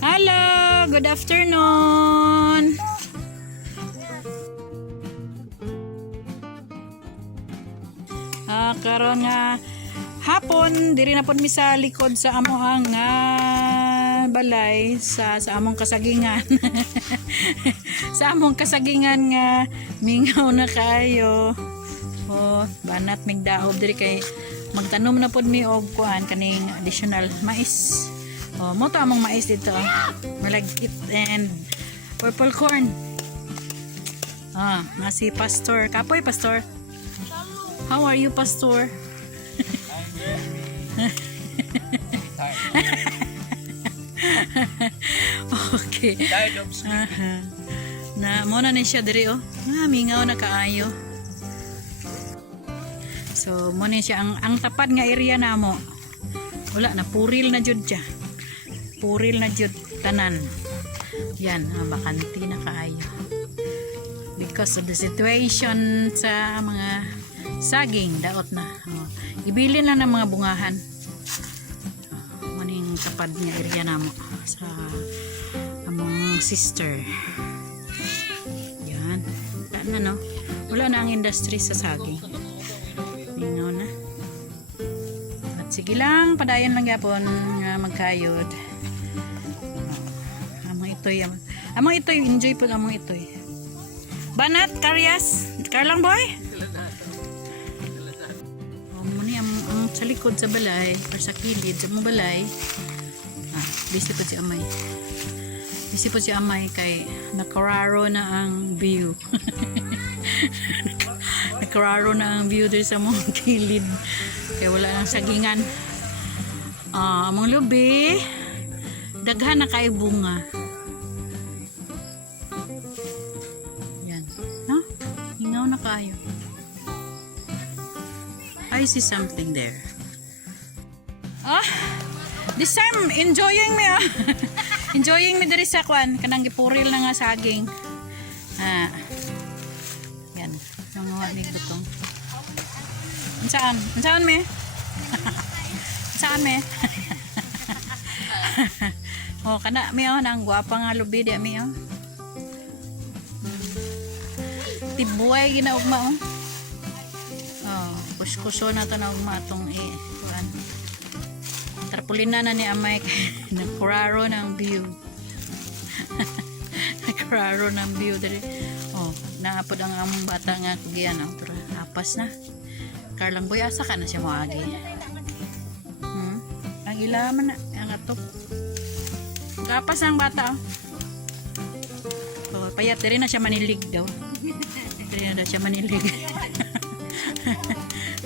Hello, good afternoon. Karon nga hapon diri na pod mi sa likod sa amoang balay sa among kasagingan. Sa among kasagingan nga mingaw na kayo. Oh, banat mig daob diri kay magtanom na pod mi og kuan kaning additional mais. Oh, mo to among mais dito. Malagkit and purple corn. Nga si Pastor. Kapoy, Pastor. How are you, Pastor? Okay. Na mo na ni siya diri oh. Mingaw na kaayo. So mo ni siya ang tapad nga area namo. Wala na puril na jud siya. Puril na jud tanan. Yan, bakanti na kaayo. Because of the situation sa mga saging daot na. Ibilin lang ng mga bungahan. Maning tapad nga area namo sa among sister. Yan. Wala na no. Wala na ang industry sa saging. Mingaw na. At sige lang, padayon lang yapon nga magkayod. Among itoy, enjoy po among itoy. Banat, karyas, Karlang boy? Muni ang sa likod sa balay, or sa kilid sa mong balay. Busy po si amay. Busy po si amay kay nakararo na ang view. Nakararo na ang view dito sa mong kilid. Kaya wala nang sagingan. Among lubi, daghan na kay bunga. Yan. Hingaw na kayo. I see something there. This time enjoying me enjoying me diri sa kwan kanang gipuril na nga saging. Yan. Yung mga ni butong. Saan me? Saan me? Kana mi nang gwapa nga lubi di mi tibuay ginaugma kuskuso na to na ugma atong kuan. Tarpulin na ni amay nakuraro ng view. Nakuraro ng view diri. Naapod ang among bata nga kugian pero apas na. Karlang boy asa ka na siya moagi. Ang ilaman na ang atok. Kapas ang bata payat diri na siya manilig daw. Diri na siya manilig.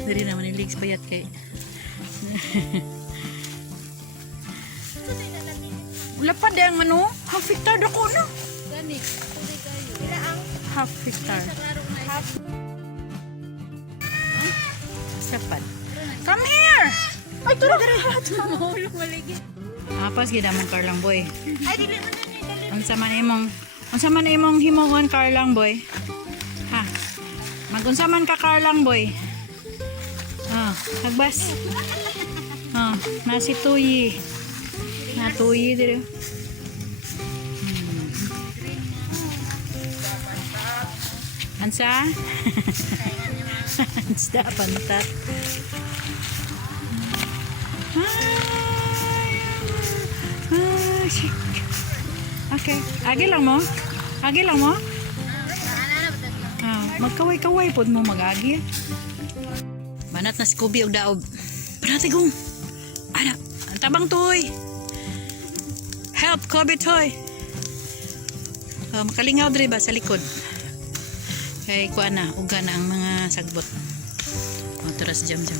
Diri na manilig payat kay. Wala pa dang half hectare dako no. Gani. Ila ang half hectare. Sapat. Come here. Ay turo diri. Mahulog maligid. Apas gid among Karlang boy. Ay dili man ni. Unsa man imong himuon Karlang boy? Magunsa man ka Karlang boy. Hagbas. Nasi tuyi. Na tuyi diri. Ansa? Ansa pantat. Okay. Agi lang mo? Magkaway-kaway pod mo magagi. Banat na si Kubi og daob. Panatigong. Ana, ang tabang toy. Help Kubi toy. Makalingaw diri ba sa likod. Kay kuan na uga na ang mga sagbot. Teras jam-jam.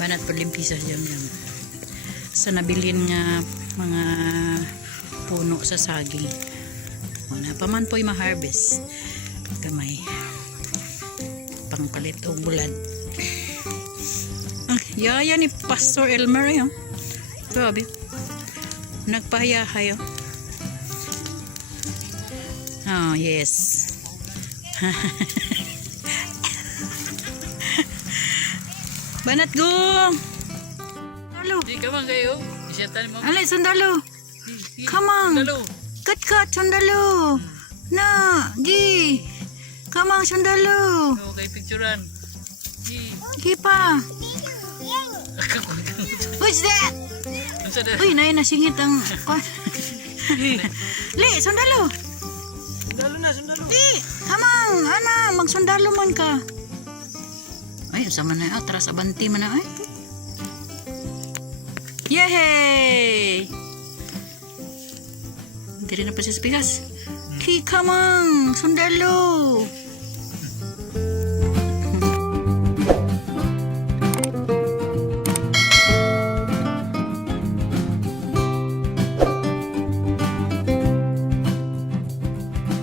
Banat pod limpisa jam-jam. Sa nabilin nga mga puno sa saging. Wala pa man po'y ma-harvest. Gamay. Pangpalit o bulad. Yaya ni Pastor Elmer yun. Grabe. Nagpahayahay yun. Yes. Banat gong. Halo. Di ka man kayo. Isyatan mo. Alay, sandalo. Come on. Sundalo. Kat, sundalo. Na, gi. Come on, sundalo. Okay, picturean. Gi pa. What's that? Unsa da? Uy, nasingit ang... Li, sundalo. Sundalo na, sundalo. Li, come on, ana, magsundalo man ka. Ay, sama na, atras abanti man na, ay. Yay! Hindi rin na pa siya sa pikas. Ki, come on, sundalo.